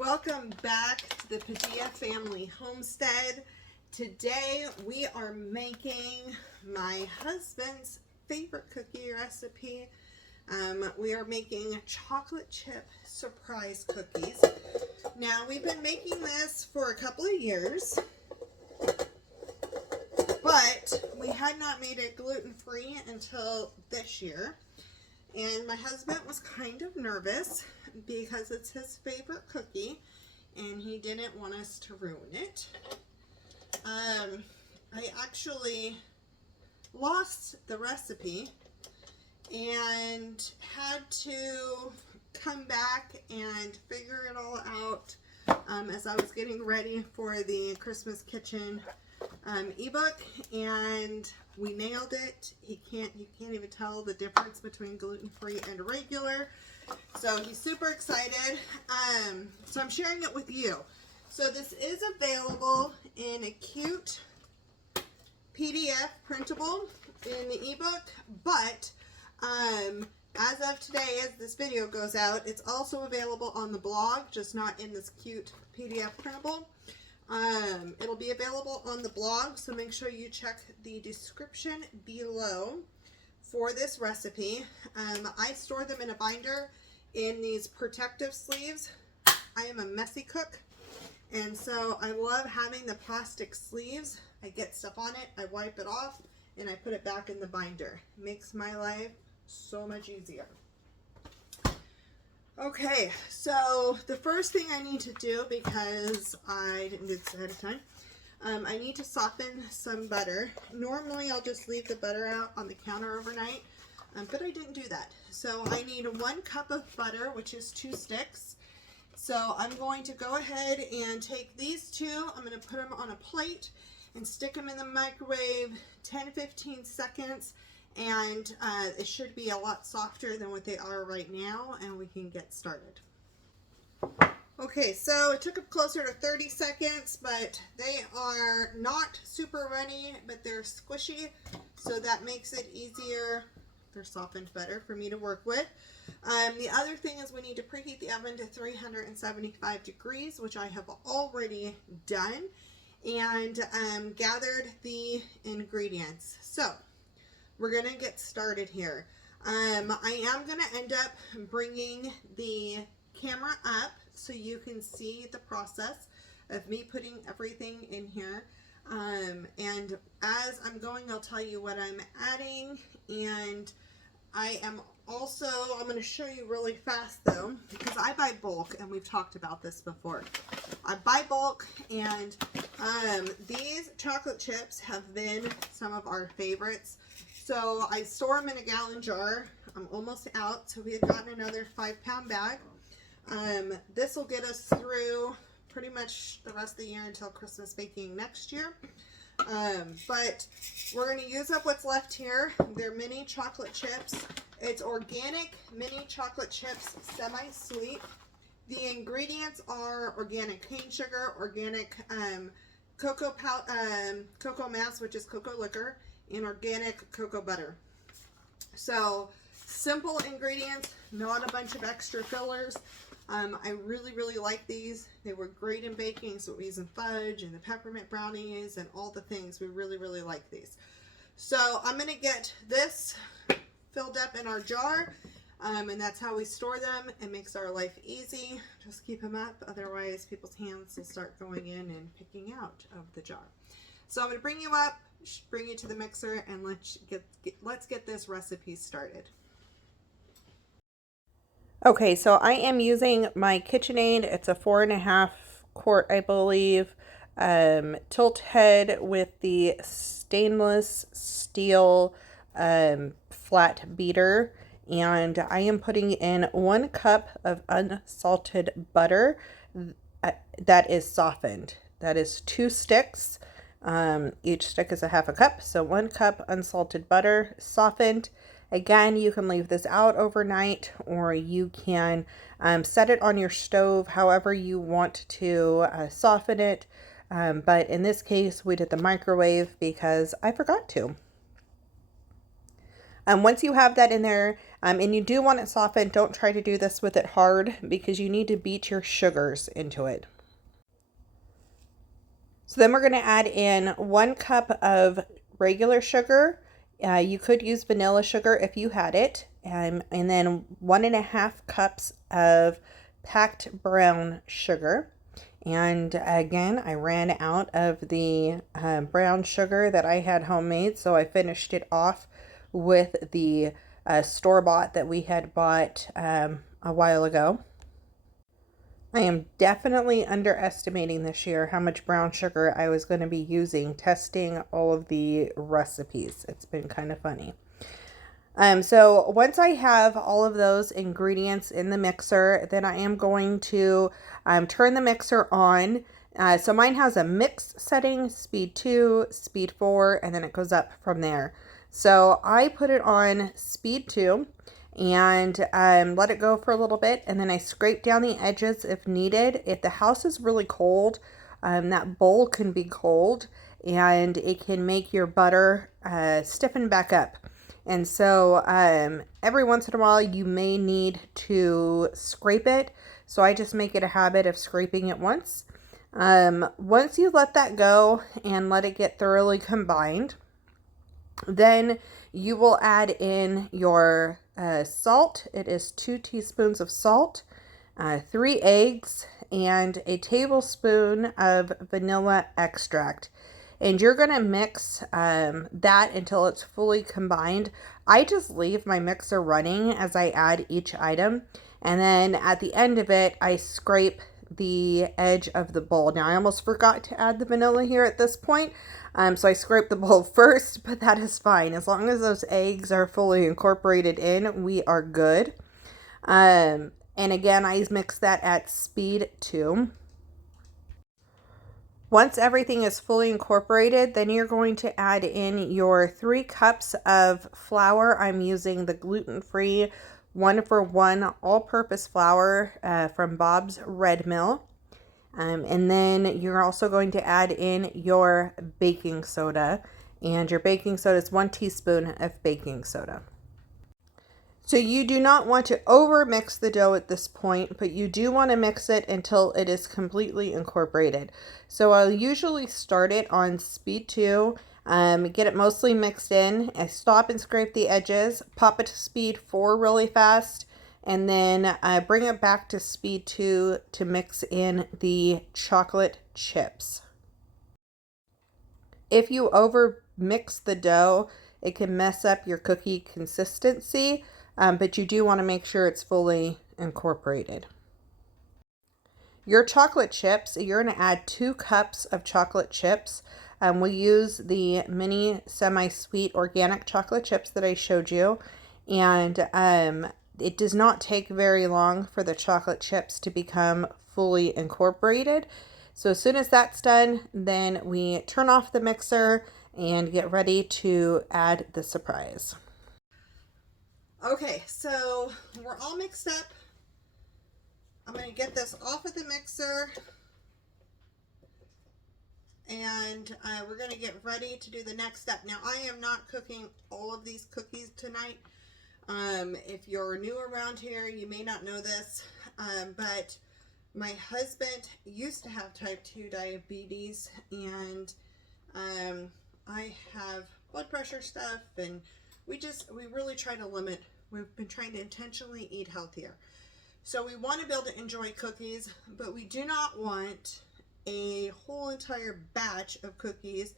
Welcome back to the Padilla Family Homestead. Today we are making my husband's favorite cookie recipe. We are making chocolate chip surprise cookies. Now we've been making this for a couple of years, but we had not made it gluten-free until this year. And my husband was kind of nervous because it's his favorite cookie and he didn't want us to ruin it. I actually lost the recipe and had to come back and figure it all out as I was getting ready for the Christmas Kitchen ebook, and we nailed it. You can't even tell the difference between gluten-free and regular. So he's super excited. So I'm sharing it with you. So this is available in a cute PDF printable in the ebook, but as of today, as this video goes out, it's also available on the blog, just not in this cute PDF printable. It'll be available on the blog, so make sure you check the description below for this recipe. I store them in a binder in these protective sleeves. I am a messy cook, and so I love having the plastic sleeves. I get stuff on it, I wipe it off, and I put it back in the binder. It makes my life so much easier. Okay, so the first thing I need to do, because I didn't do this ahead of time, I need to soften some butter. Normally I'll just leave the butter out on the counter overnight, but I didn't do that. So I need 1 cup of butter, which is 2 sticks. So I'm going to go ahead and take these 2, I'm going to put them on a plate and stick them in the microwave 10-15 seconds. And it should be a lot softer than what they are right now, and we can get started. Okay, so it took up closer to 30 seconds, but they are not super runny, but they're squishy, so that makes it easier. They're softened better for me to work with. The other thing is we need to preheat the oven to 375 degrees, which I have already done, and gathered the ingredients. So we're going to get started here. I am going to end up bringing the camera up so you can see the process of me putting everything in here. And as I'm going, I'll tell you what I'm adding. And I'm going to show you really fast though, because I buy bulk, and we've talked about this before. I buy bulk, and these chocolate chips have been some of our favorites. So I store them in a gallon jar. I'm almost out, so we had gotten another 5-pound bag. This will get us through pretty much the rest of the year until Christmas baking next year. But we're going to use up what's left here. They're mini chocolate chips. It's organic mini chocolate chips, semi-sweet. The ingredients are organic cane sugar, organic cocoa mass, which is cocoa liquor, and organic cocoa butter. So simple ingredients, not a bunch of extra fillers. I really like these. They were great in baking, so we're using fudge and the peppermint brownies and all the things. We really like these. So I'm going to get this filled up in our jar, and that's how we store them. It makes our life easy. Just keep them up, otherwise people's hands will start going in and picking out of the jar. So I'm going to bring you up, bring you to the mixer, and let's get this recipe started. Okay, so I am using my KitchenAid. It's a 4.5 quart, I believe, tilt head with the stainless steel flat beater, and I am putting in 1 cup of unsalted butter that is softened. That is 2 sticks. Each stick is a 1/2 cup, so 1 cup unsalted butter, softened. Again, you can leave this out overnight, or you can set it on your stove however you want to soften it. But in this case, we did the microwave because I forgot to. Once you have that in there, And you do want it softened. Don't try to do this with it hard because you need to beat your sugars into it. So then we're going to add in 1 cup of regular sugar. You could use vanilla sugar if you had it. And then 1.5 cups of packed brown sugar. And again, I ran out of the brown sugar that I had homemade, so I finished it off with the store-bought that we had bought a while ago. I am definitely underestimating this year how much brown sugar I was going to be using testing all of the recipes. It's been kind of funny. So once I have all of those ingredients in the mixer, then I am going to turn the mixer on. So mine has a mix setting, speed 2, speed 4, and then it goes up from there. So I put it on speed 2 and let it go for a little bit, and then I scrape down the edges if needed. If the house is really cold, that bowl can be cold and it can make your butter stiffen back up. And so every once in a while you may need to scrape it. So I just make it a habit of scraping it once. Once you let that go and let it get thoroughly combined, then you will add in your salt. It is 2 teaspoons of salt, 3 eggs, and a tablespoon of vanilla extract. And you're going to mix that until it's fully combined. I just leave my mixer running as I add each item. And then at the end of it, I scrape the edge of the bowl. Now, I almost forgot to add the vanilla here at this point. So I scrape the bowl first, but that is fine. As long as those eggs are fully incorporated in, we are good. And again, I mix that at speed 2. Once everything is fully incorporated, then you're going to add in your 3 cups of flour. I'm using the gluten-free 1-for-1 all-purpose flour from Bob's Red Mill. And then you're also going to add in your baking soda. And your baking soda is 1 teaspoon of baking soda. So you do not want to over mix the dough at this point, but you do want to mix it until it is completely incorporated. So I'll usually start it on speed 2, get it mostly mixed in. I stop and scrape the edges, pop it to speed 4 really fast, and then bring it back to speed 2 to mix in the chocolate chips. If you over mix the dough, it can mess up your cookie consistency. But you do want to make sure it's fully incorporated. Your chocolate chips, you're going to add 2 cups of chocolate chips. We use the mini semi-sweet organic chocolate chips that I showed you. And it does not take very long for the chocolate chips to become fully incorporated. So as soon as that's done, then we turn off the mixer and get ready to add the surprise. Okay, so we're all mixed up. I'm going to get this off of the mixer, and we're going to get ready to do the next step. Now, I am not cooking all of these cookies tonight. If you're new around here, you may not know this, but my husband used to have type 2 diabetes, and I have blood pressure stuff, and we really try to limit. We've been trying to intentionally eat healthier. So we want to be able to enjoy cookies, but we do not want a whole entire batch of cookies.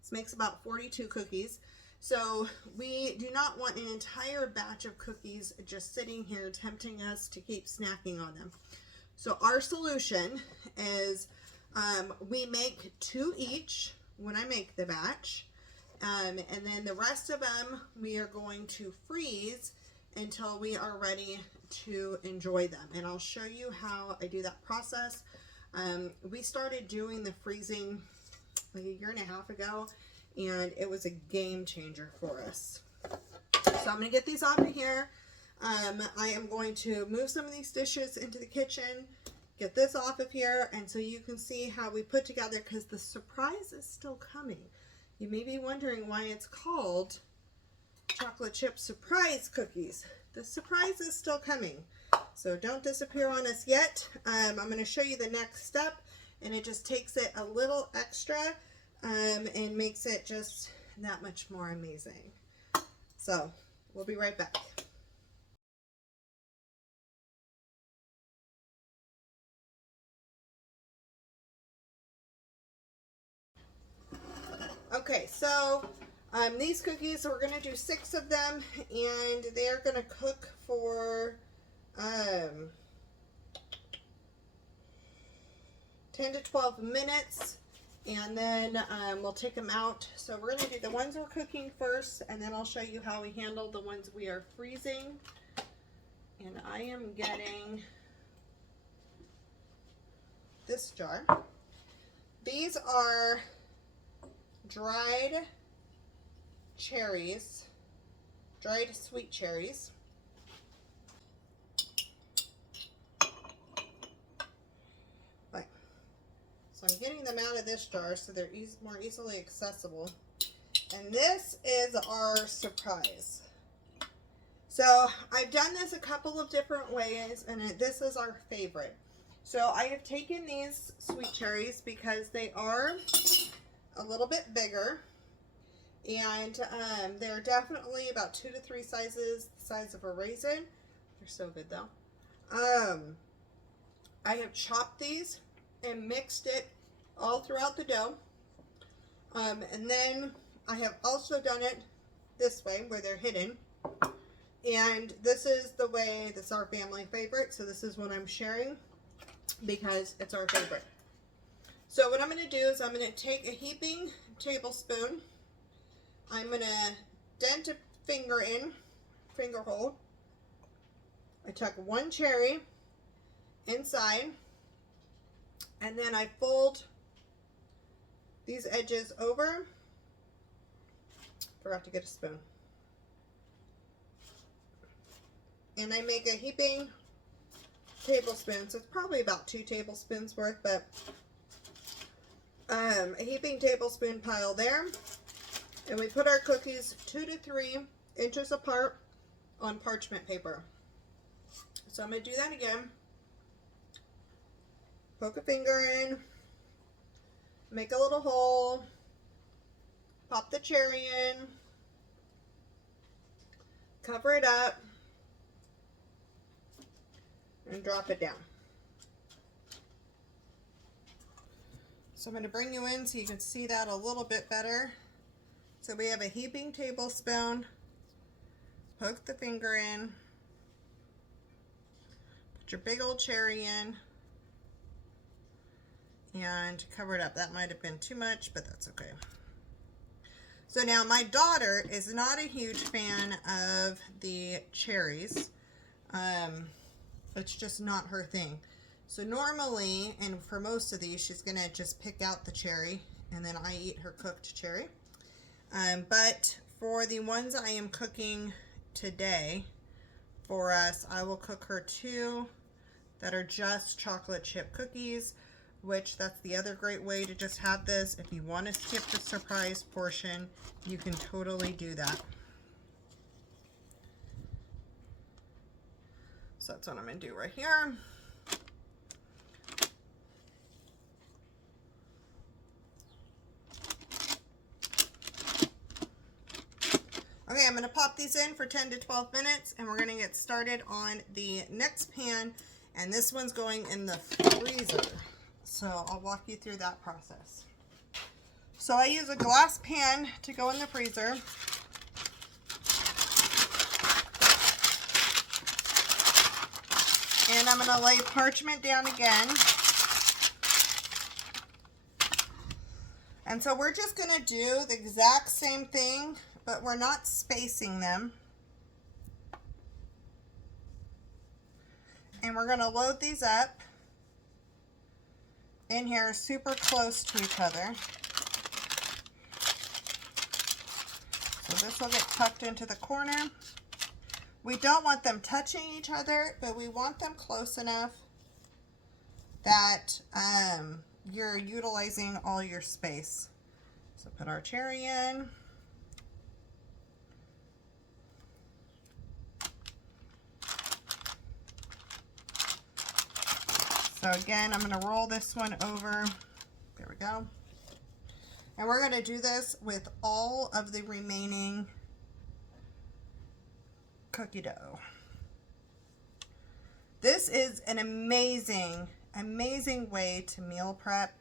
This makes about 42 cookies. So we do not want an entire batch of cookies just sitting here tempting us to keep snacking on them. So our solution is we make 2 each when I make the batch. And then the rest of them we are going to freeze until we are ready to enjoy them. And I'll show you how I do that process. We started doing the freezing like a year and a half ago, and it was a game changer for us. So I'm going to get these out of here. I am going to move some of these dishes into the kitchen, get this off of here, and so you can see how we put together, because the surprise is still coming. You may be wondering why it's called chocolate chip surprise cookies. the surprise is still coming. So don't disappear on us yet. I'm going to show you the next step, and it just takes it a little extra and makes it just that much more amazing. So we'll be right back. Okay, so these cookies, we're going to do 6 of them, and they're going to cook for 10 to 12 minutes, and then we'll take them out. So we're going to do the ones we're cooking first, and then I'll show you how we handle the ones we are freezing. And I am getting this jar. These are dried cherries, dried sweet cherries. So I'm getting them out of this jar so they're more easily accessible. And this is our surprise. So I've done this a couple of different ways, and this is our favorite. So I have taken these sweet cherries because they are a little bit bigger, and they're definitely about 2 to 3 sizes the size of a raisin. They're so good though. I have chopped these and mixed it all throughout the dough, and then I have also done it this way where they're hidden, and this is the way, this is our family favorite, so this is what I'm sharing because it's our favorite. So what I'm going to do is I'm going to take a heaping tablespoon, I'm going to dent a finger hole, I tuck 1 cherry inside, and then I fold these edges over. Forgot to get a spoon. And I make a heaping tablespoon, so it's probably about 2 tablespoons worth, but a heaping tablespoon pile there. And we put our cookies 2 to 3 inches apart on parchment paper. So I'm going to do that again. Poke a finger in, make a little hole, pop the cherry in, cover it up, and drop it down. So I'm going to bring you in so you can see that a little bit better. So we have a heaping tablespoon, poke the finger in, put your big old cherry in, and cover it up. That might have been too much, but that's okay. So now my daughter is not a huge fan of the cherries. It's just not her thing. So normally, and for most of these, she's gonna just pick out the cherry, and then I eat her cooked cherry. But for the ones I am cooking today for us, I will cook her 2 that are just chocolate chip cookies, which that's the other great way to just have this. If you want to skip the surprise portion, you can totally do that. So that's what I'm going to do right here. Okay, I'm going to pop these in for 10 to 12 minutes, and we're going to get started on the next pan, and this one's going in the freezer. So I'll walk you through that process. So I use a glass pan to go in the freezer. And I'm going to lay parchment down again. And so we're just going to do the exact same thing, but we're not spacing them. And we're going to load these up in here super close to each other. So this will get tucked into the corner. We don't want them touching each other, but we want them close enough that you're utilizing all your space. So put our cherry in. So again, I'm going to roll this one over. There we go. And we're going to do this with all of the remaining cookie dough. This is an amazing, amazing way to meal prep.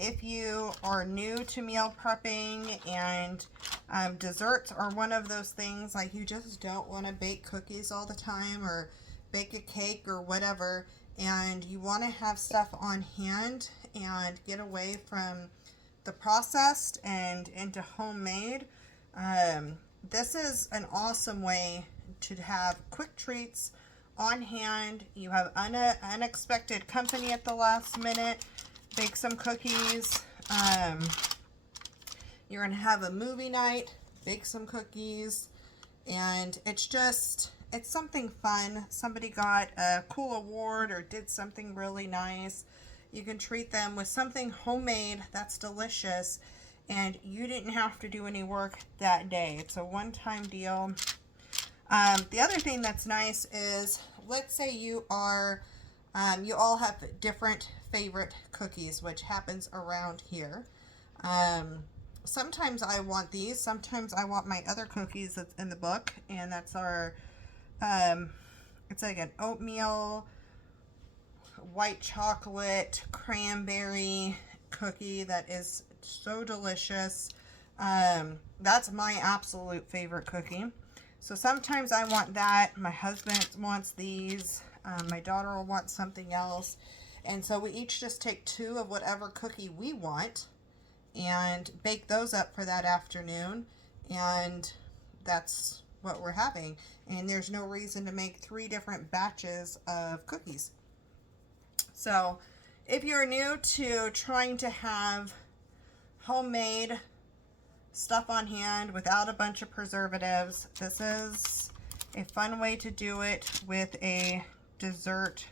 If you are new to meal prepping and desserts are one of those things, like you just don't want to bake cookies all the time or bake a cake or whatever, and you want to have stuff on hand and get away from the processed and into homemade, this is an awesome way to have quick treats on hand. You have unexpected company at the last minute. Bake some cookies. You're going to have a movie night. Bake some cookies. And it's something fun. Somebody got a cool award or did something really nice. You can treat them with something homemade that's delicious. And you didn't have to do any work that day. It's a one-time deal. The other thing that's nice is, let's say you all have different favorite cookies, which happens around here. Sometimes I want these, sometimes I want my other cookies that's in the book, and that's our, it's like an oatmeal, white chocolate, cranberry cookie that is so delicious. That's my absolute favorite cookie. So sometimes I want that. My husband wants these. My daughter will want something else. And so we each just take 2 of whatever cookie we want and bake those up for that afternoon. And that's what we're having. And there's no reason to make 3 different batches of cookies. So if you're new to trying to have homemade stuff on hand without a bunch of preservatives, this is a fun way to do it with a dessert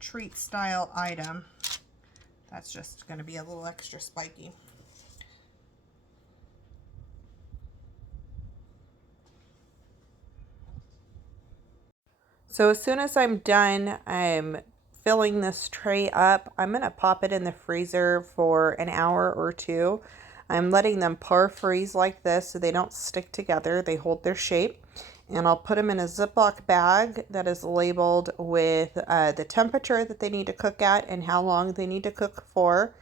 treat style item. That's just going to be a little extra spiky. So as soon as I'm done, I'm filling this tray up. I'm going to pop it in the freezer for an hour or 2. I'm letting them par freeze like this so they don't stick together. They hold their shape. And I'll put them in a Ziploc bag that is labeled with the temperature that they need to cook at and how long they need to cook for.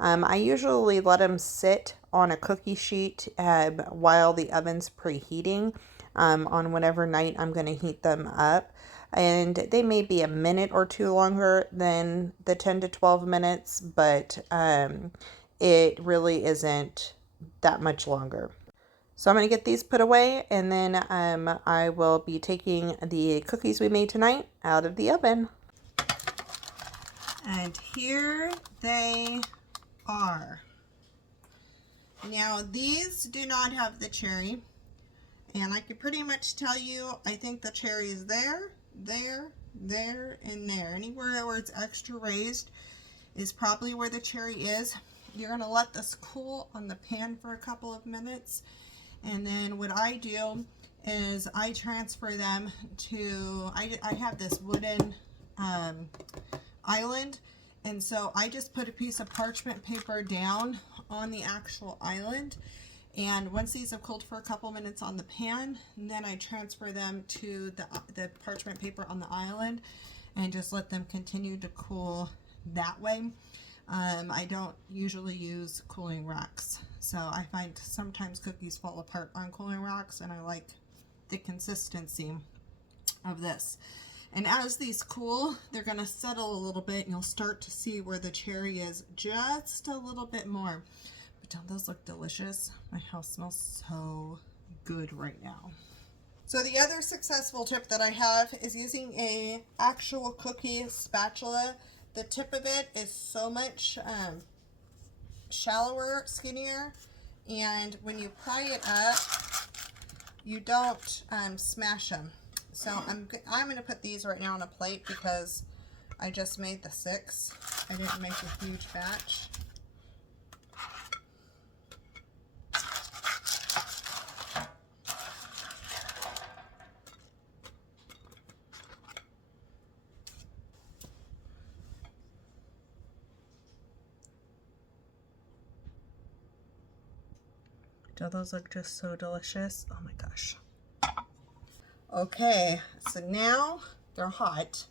I usually let them sit on a cookie sheet while the oven's preheating on whatever night I'm going to heat them up. And they may be a minute or 2 longer than the 10 to 12 minutes, but it really isn't that much longer. So I'm going to get these put away, and then I will be taking the cookies we made tonight out of the oven. And here they are. Now these do not have the cherry, and I can pretty much tell you, I think the cherry is there, and there. Anywhere where it's extra raised is probably where the cherry is. You're going to let this cool on the pan for a couple of minutes. And then what I do is I transfer them to, I have this wooden island. And so I just put a piece of parchment paper down on the actual island. And once these have cooled for a couple minutes on the pan, then I transfer them to the parchment paper on the island and just let them continue to cool that way. I don't usually use cooling racks, so I find sometimes cookies fall apart on cooling racks, and I like the consistency of this. And as these cool, they're going to settle a little bit, and you'll start to see where the cherry is just a little bit more. But don't those look delicious? My house smells so good right now. So the other successful tip that I have is using a actual cookie spatula. The tip of it is so much shallower, skinnier, and when you pry it up, you don't smash them. So I'm going to put these right now on a plate because I just made the 6. I didn't make a huge batch. Don't those look just so delicious? Oh my gosh. Okay, so now they're hot,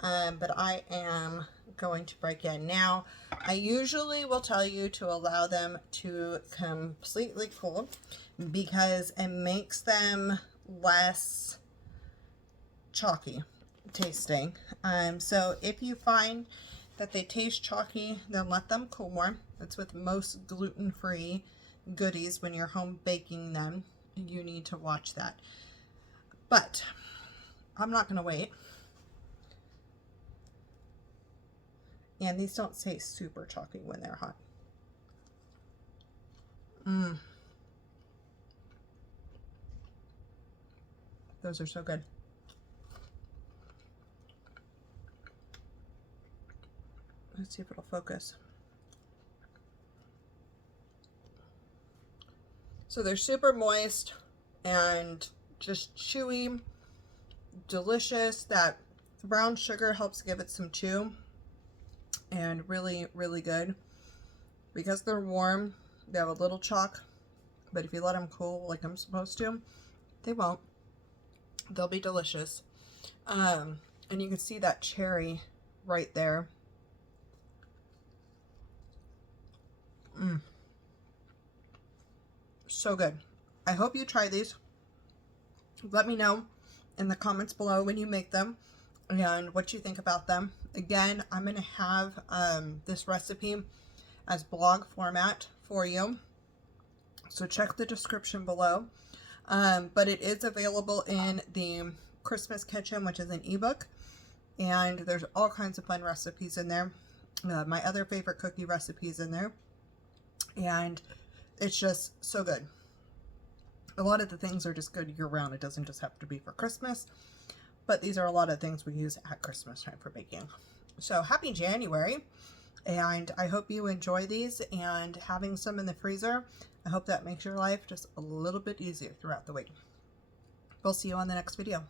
but I am going to break in. Now, I usually will tell you to allow them to completely cool because it makes them less chalky tasting. So if you find that they taste chalky, then let them cool more. That's with most gluten-free goodies. When you're home baking them, you need to watch that. But I'm not going to wait. And these don't taste super chalky when they're hot. Those are so good. Let's see if it'll focus. So they're super moist and just chewy, delicious. That brown sugar helps give it some chew, and really, really good. Because they're warm, they have a little chalk, but if you let them cool like I'm supposed to, they won't. They'll be delicious. And you can see that cherry right there. So good. I hope you try these. Let me know in the comments below when you make them and what you think about them. Again, I'm going to have this recipe as blog format for you, so check the description below. But it is available in the Christmas Kitchen, which is an ebook, and there's all kinds of fun recipes in there. My other favorite cookie recipes in there, and it's just so good. A lot of the things are just good year-round. It doesn't just have to be for Christmas, but these are a lot of things we use at Christmas time for baking. So happy January, and I hope you enjoy these, and having some in the freezer, I hope that makes your life just a little bit easier throughout the week. We'll see you on the next video.